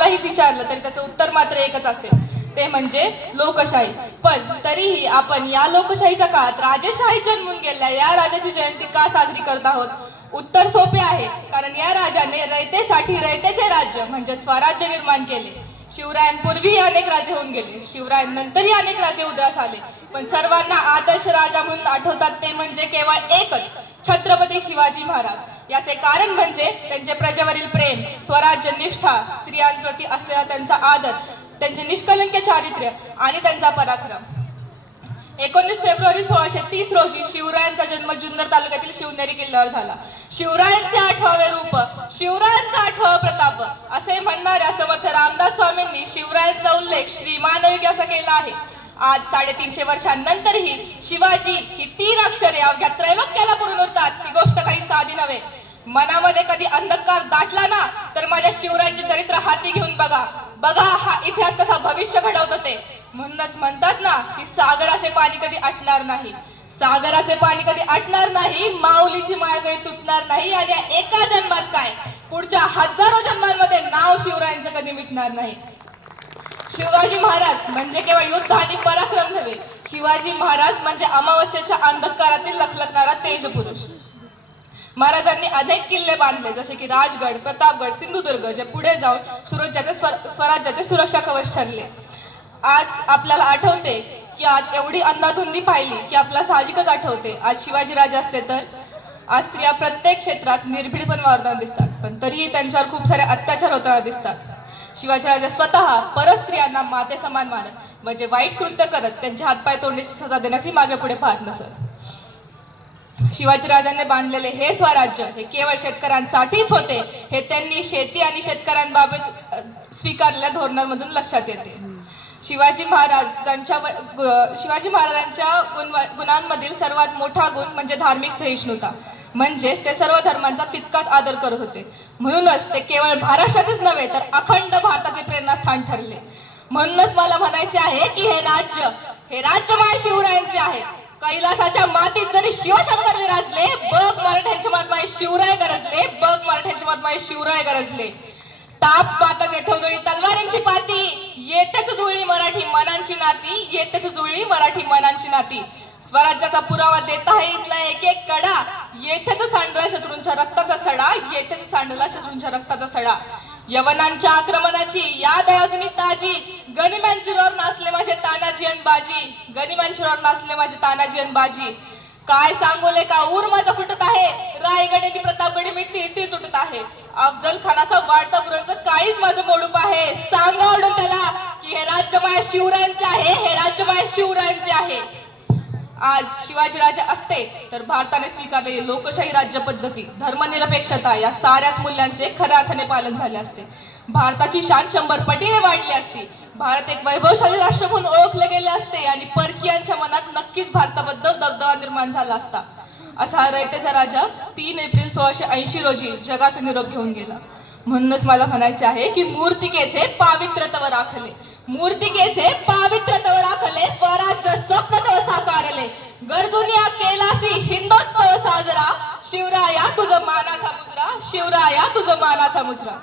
काही विचारलं तरी त्याचं उत्तर मात्र एकच असेल, ते म्हणजे लोकशाही. पण तरीही आपण या लोकशाहीच्या काळात राजेशाही जन्मून गेलेल्या या राजाची जयंती का साजरी करत आहोत? उत्तर सोपे आहे, कारण या राजाने रयतेसाठी रयतेचे राज्य म्हणजे स्वराज्य निर्माण केले. शिवरायांपूर्वीही अनेक राजे होऊन गेले, शिवरायांनंतरही अनेक राजे उदयास आले, पण सर्वांना आदर्श राजा म्हणून आठवतात ते म्हणजे केवळ एकच, छत्रपती शिवाजी महाराज. याचे कारण म्हणजे त्यांचे प्रजेवरील प्रेम, स्वराज्य निष्ठा, स्त्रियांप्रती असलेला त्यांचा आदर, त्यांचे निष्कलंक चारित्र्य आणि त्यांचा पराक्रम. 19 फेब्रुवारी 1630 रोजी शिवरायांचा जन्म जुन्नर तालुक्यातील शिवनेरी किल्ल्यावर झाला. शिवरायांचे 8वे रूप, शिवरायांचा 8वा प्रताप असे म्हणणाऱ्या समर्थ रामदास स्वामींनी शिवरायांचा उल्लेख श्रीमानयुगी असा केला आहे. आज 350 वर्षांनंतरही शिवाजी ही 3 अक्षरे अवघ्या त्रैलोक्याला पुरून उरतात ही गोष्ट काही साधी नव्हे. मनामध्ये कधी अंधकार दाटला ना तर माझ्या शिवरायांचे चरित्र हाती घेऊन बघा. बघा हा इतिहास कसा भविष्य घडवत होते. म्हणूनच म्हणतात ना की सागराचे पाणी कधी आटणार नाही, सागराचे पाणी कधी आटणार नाही, माऊलीची माया कधी तुटणार नाही, आणि एका जन्मात काय पुढच्या हजारो जन्मांमध्ये नाव शिवरायांचं कधी मिटणार नाही. शिवाजी महाराज म्हणजे केवळ युद्ध आणि पराक्रम नव्हे, शिवाजी महाराज म्हणजे अमावस्येच्या अंधकारातील लखलखणारा तेजपुरुष. महाराजांनी अनेक किल्ले बांधले, जसे की राजगड, प्रतापगड, सिंधुदुर्ग, जे पुढे जाऊन स्वराज्याचे सुरक्षा कवच ठरले. आज आपल्याला आठवते की आज एवढी अंधाधुंदी पाहिली की आपल्याला साहजिकच आठवते आज शिवाजी राजे असते तर आज स्त्रिया प्रत्येक क्षेत्रात निर्भीडपणे वावरताना दिसतात, पण तरीही त्यांच्यावर खूप सारे अत्याचार होताना दिसतात. शिवाजीराजे स्वतः परस्त्रियांना माते समान मानत म्हणजे वाईट कृत्य करत त्यांचे हातपाय तोडण्याची सजा देण्याची मागे पुढे पाहत नसत. शिवाजीराजांनी बांधलेले हे स्वराज्य हे केवळ शेतकऱ्यांसाठीच होते, हे त्यांनी शेती आणि शेतकऱ्यांबाबत स्वीकारलेल्या धोरणांमधून लक्षात येते. शिवाजी महाराजांच्या गुणांमधील सर्वात मोठा गुण म्हणजे धार्मिक सहिष्णुता, म्हणजेच ते सर्व धर्मांचा तितकाच आदर करत होते. म्हणूनच ते केवळ महाराष्ट्राचेच नव्हे तर अखंड भारताचे प्रेरणास्थान ठरले. म्हणूनच मला म्हणायचे आहे की हे राज्य माझ्या शिवरायांचे आहे. कैलासाच्या मातीत जरी शिवशंकर विराजले, बघ मराठ्यांचे महात्मा शिवराय गरजले, बघ मराठ्यांचे महात्मा शिवराय गरजले. ताप माता येथे जुळली तलवारींची पाती, येतेच जुळली मराठी मनांची नाती, येतेच जुळली मराठी मनांची नाती. स्वराज्याचा पुरावा देत आहे इथला एक एक कडा, येथेच सांडला शत्रूंच्या रक्ताचा सडा, येथेच सांडला शत्रूंच्या रक्ताचा सडा. यवनांच्या आक्रमणाची याद अजूनही ताजी, गनिम्यांची रोर नाचले माझे तानाजी अन बाजी, गनिम्यांची रोर नाचले माझे तानाजी अन बाजी. काय सांगोले का ऊर माझा फुटत आहे, रायगड आणि प्रतापगड मी ती तुटत आहे. अफजल खानाचा वाढता बुरंच काळीच माझं मोडूप आहे. सांगा आवडून त्याला की हे राज्य माझ्या शिवरायांचे आहे, हे राज्य माझ्या शिवरायांचे आहे. आज शिवाजीराजे असते तर भारताने स्वीकारलेली लोकशाही राज्य पद्धती, धर्मनिरपेक्षता या साऱ्याच मूल्यांचे खऱ्या अर्थाने पालन झाले असते. भारताची शान 100 पटीने वाढली असती. भारत एक वैभवशाली राष्ट्र म्हणून ओळखले गेले असते आणि परकीयांच्या मनात नक्कीच भारताबद्दल दबदबा निर्माण झाला असता. असा रयतेचा राजा 3 एप्रिल 1680 रोजी जगाचा निरोप घेऊन गेला. म्हणूनच मला म्हणायचे आहे की मूर्तिकेचे पावित्र्य तव राखले, मूर्तिकेचे पावित्र्य तव राखले, स्वराज्य स्वप्न तव साकारले, गरजुनिया केलासी हिंदोत्सव साजरा, शिवराया तुझ मानाचा मुजरा, शिवराया तुझ मानाचा मुजरा.